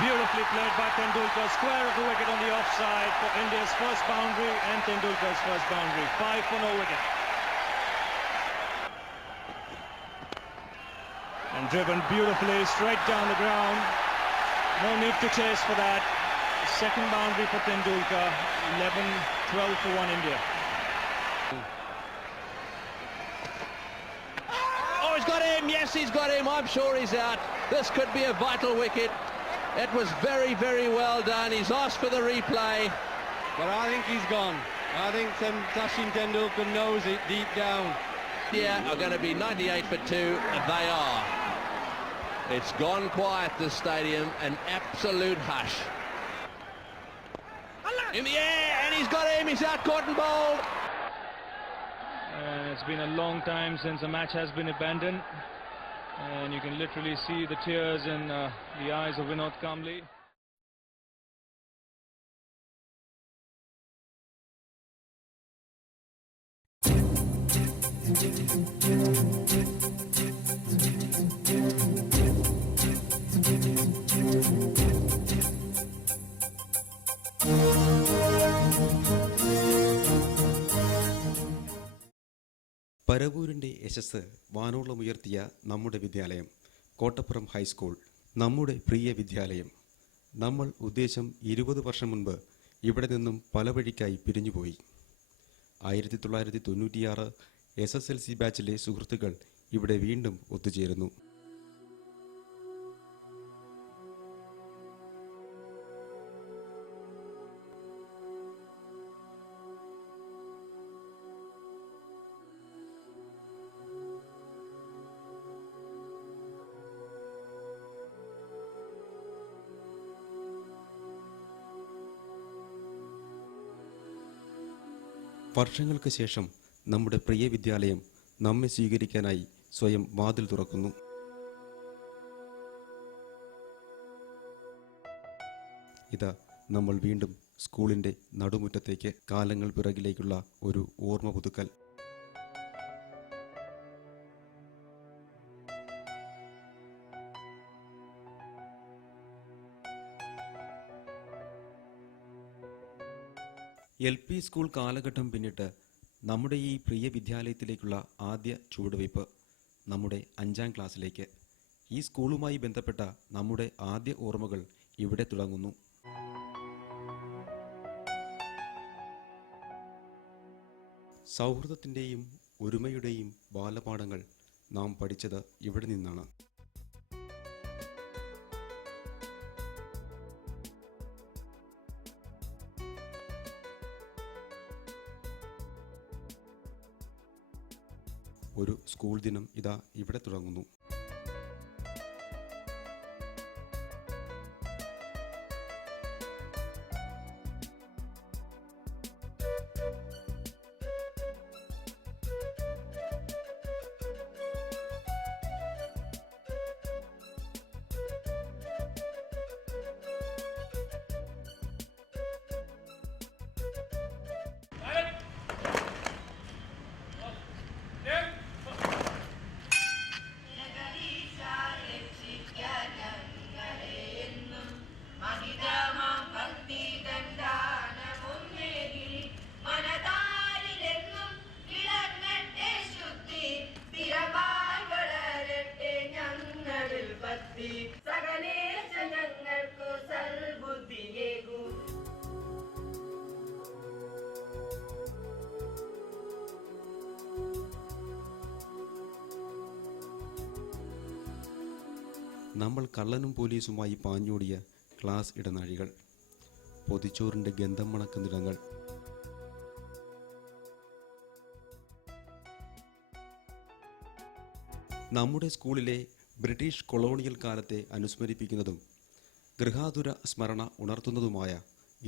Beautifully played by Tendulkar. Square of the wicket on the offside for India's first boundary and Tendulkar's first boundary. 5 for no wicket. And driven beautifully straight down the ground. No need to chase for that. Second boundary for Tendulkar. 11-12 for 1 India. Oh, he's got him. Yes, he's got him. I'm sure he's out. This could be a vital wicket. It was very, very well done. He's asked for the replay. But I think he's gone. I think Sachin Tendulkar knows it deep down. Yeah, are going to be 98 for 2, and they are. It's gone quiet, this stadium, an absolute hush. In the air, and he's got him, he's out caught and bowled. And it's been a long time since a match has been abandoned. And you can literally see the tears in the eyes of Vinod Kambli. പരവൂരിൻ്റെ യശസ് വാനോളമുയർത്തിയ നമ്മുടെ വിദ്യാലയം Kottappuram high school, നമ്മുടെ പ്രിയ വിദ്യാലയം. നമ്മൾ ഉദ്ദേശം 20 വർഷം മുൻപ് ഇവിടെ നിന്നും പല വഴിക്കായി പിരിഞ്ഞുപോയി. 1996 SSLC ബാച്ചിലെ സുഹൃത്തുക്കൾ ഇവിടെ വീണ്ടും ഒത്തുചേരുന്നു. വർഷങ്ങൾക്ക് ശേഷം നമ്മുടെ പ്രിയ വിദ്യാലയം നമ്മെ സ്വീകരിക്കാനായി സ്വയം വാതിൽ തുറക്കുന്നു. ഇതാ നമ്മൾ വീണ്ടും സ്കൂളിൻ്റെ നടുമുറ്റത്തേക്ക്. കാലങ്ങൾ പിറകിലേക്കുള്ള ഒരു ഓർമ്മ പുതുക്കൽ. LP സ്കൂൾ കാലഘട്ടം പിന്നിട്ട് നമ്മുടെ ഈ പ്രിയ വിദ്യാലയത്തിലേക്കുള്ള ആദ്യ ചുവടുവയ്പ് നമ്മുടെ 5ാം ക്ലാസ്സിലേക്ക്. ഈ സ്കൂളുമായി ബന്ധപ്പെട്ട നമ്മുടെ ആദ്യ ഓർമ്മകൾ ഇവിടെ തുടങ്ങുന്നു. സൗഹൃദത്തിൻ്റെയും ഒരുമയുടെയും ബാലപാഠങ്ങൾ നാം പഠിച്ചത് ഇവിടെ നിന്നാണ്. ഒരു സ്കൂൾ ദിനം ഇതാ ഇവിടെ തുടങ്ങുന്നു. നമ്മൾ കള്ളനും പോലീസുമായി പാഞ്ഞോടിയ ക്ലാസ് ഇടനാഴികൾ, പൊതിച്ചോറിൻ്റെ ഗന്ധം മണക്കുന്നിടങ്ങൾ, നമ്മുടെ സ്കൂളിലെ ബ്രിട്ടീഷ് കൊളോണിയൽ കാലത്തെ അനുസ്മരിപ്പിക്കുന്നതും ഗൃഹാതുര സ്മരണ ഉണർത്തുന്നതുമായ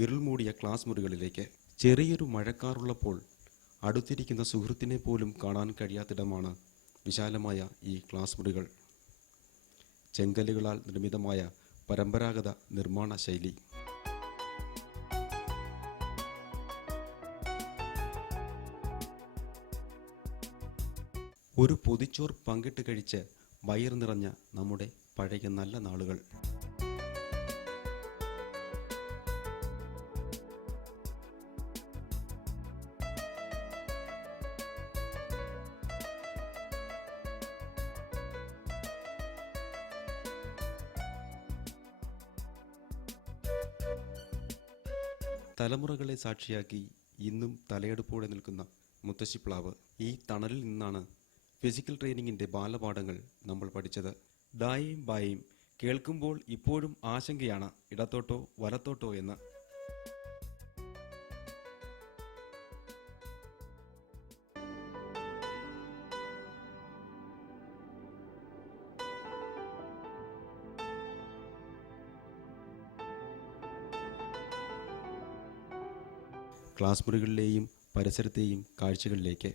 ഇരുൾമൂടിയ ക്ലാസ് മുറികളിലേക്ക്. ചെറിയൊരു മഴക്കാറുള്ളപ്പോൾ അടുത്തിരിക്കുന്ന സുഹൃത്തിനെ പോലും കാണാൻ കഴിയാത്തിടമാണ് വിശാലമായ ഈ ക്ലാസ് മുറികൾ. ചെങ്കല്ലുകളാൽ നിർമ്മിതമായ പരമ്പരാഗത നിർമ്മാണ ശൈലി. ഒരു പൊതിച്ചോർ പങ്കിട്ട് കഴിച്ച് വയർ നിറഞ്ഞ നമ്മുടെ പഴയ നല്ല നാളുകൾ. തലമുറകളെ സാക്ഷിയാക്കി ഇന്നും തലയെടുപ്പോടെ നിൽക്കുന്ന മുത്തശ്ശിപ്ലാവ്. ഈ തണലിൽ നിന്നാണ് ഫിസിക്കൽ ട്രെയിനിങ്ങിൻ്റെ ബാലപാഠങ്ങൾ നമ്മൾ പഠിച്ചത്. ദായും ബായും കേൾക്കുമ്പോൾ ഇപ്പോഴും ആശങ്കയാണ്, ഇടത്തോട്ടോ വലത്തോട്ടോ എന്ന്. ക്ലാസ് മുറികളിലെയും പരിസരത്തെയും കാഴ്ചകളിലേക്ക്.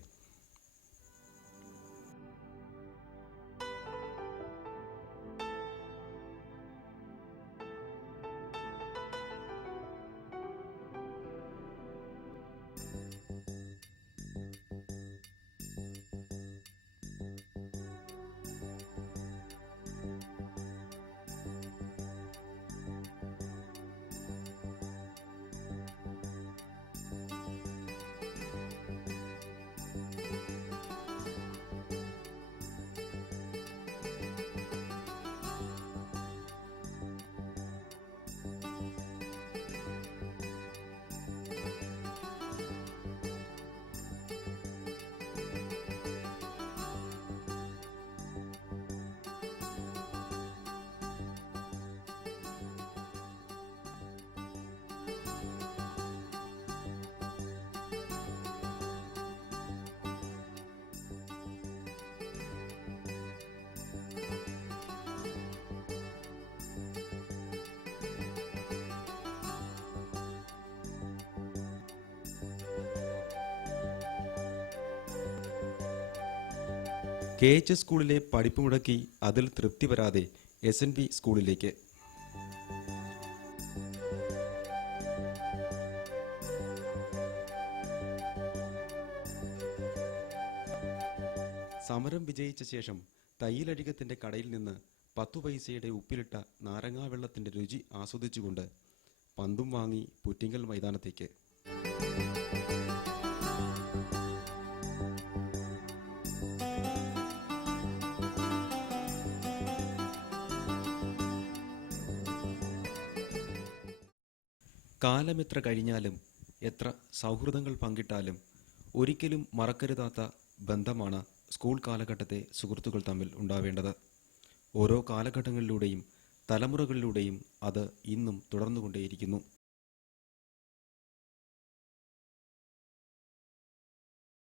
KH സ്കൂളിലെ പഠിപ്പ് മുടക്കി അതിൽ തൃപ്തി വരാതെ SNV സ്കൂളിലേക്ക്. സമരം വിജയിച്ച ശേഷം തയ്യലഴികത്തിൻ്റെ കടയിൽ നിന്ന് 10 പൈസയുടെ ഉപ്പിലിട്ട നാരങ്ങാവെള്ളത്തിൻ്റെ രുചി ആസ്വദിച്ചുകൊണ്ട് പന്തും വാങ്ങി പുറ്റിങ്കൽ മൈതാനത്തേക്ക്. കാലമെത്ര കഴിഞ്ഞാലും എത്ര സൗഹൃദങ്ങൾ പങ്കിട്ടാലും ഒരിക്കലും മറക്കരുതാത്ത ബന്ധമാണ് സ്കൂൾ കാലഘട്ടത്തെ സുഹൃത്തുക്കൾ തമ്മിൽ ഉണ്ടാവേണ്ടത്. ഓരോ കാലഘട്ടങ്ങളിലൂടെയും തലമുറകളിലൂടെയും അത് ഇന്നും തുടർന്നുകൊണ്ടേയിരിക്കുന്നു.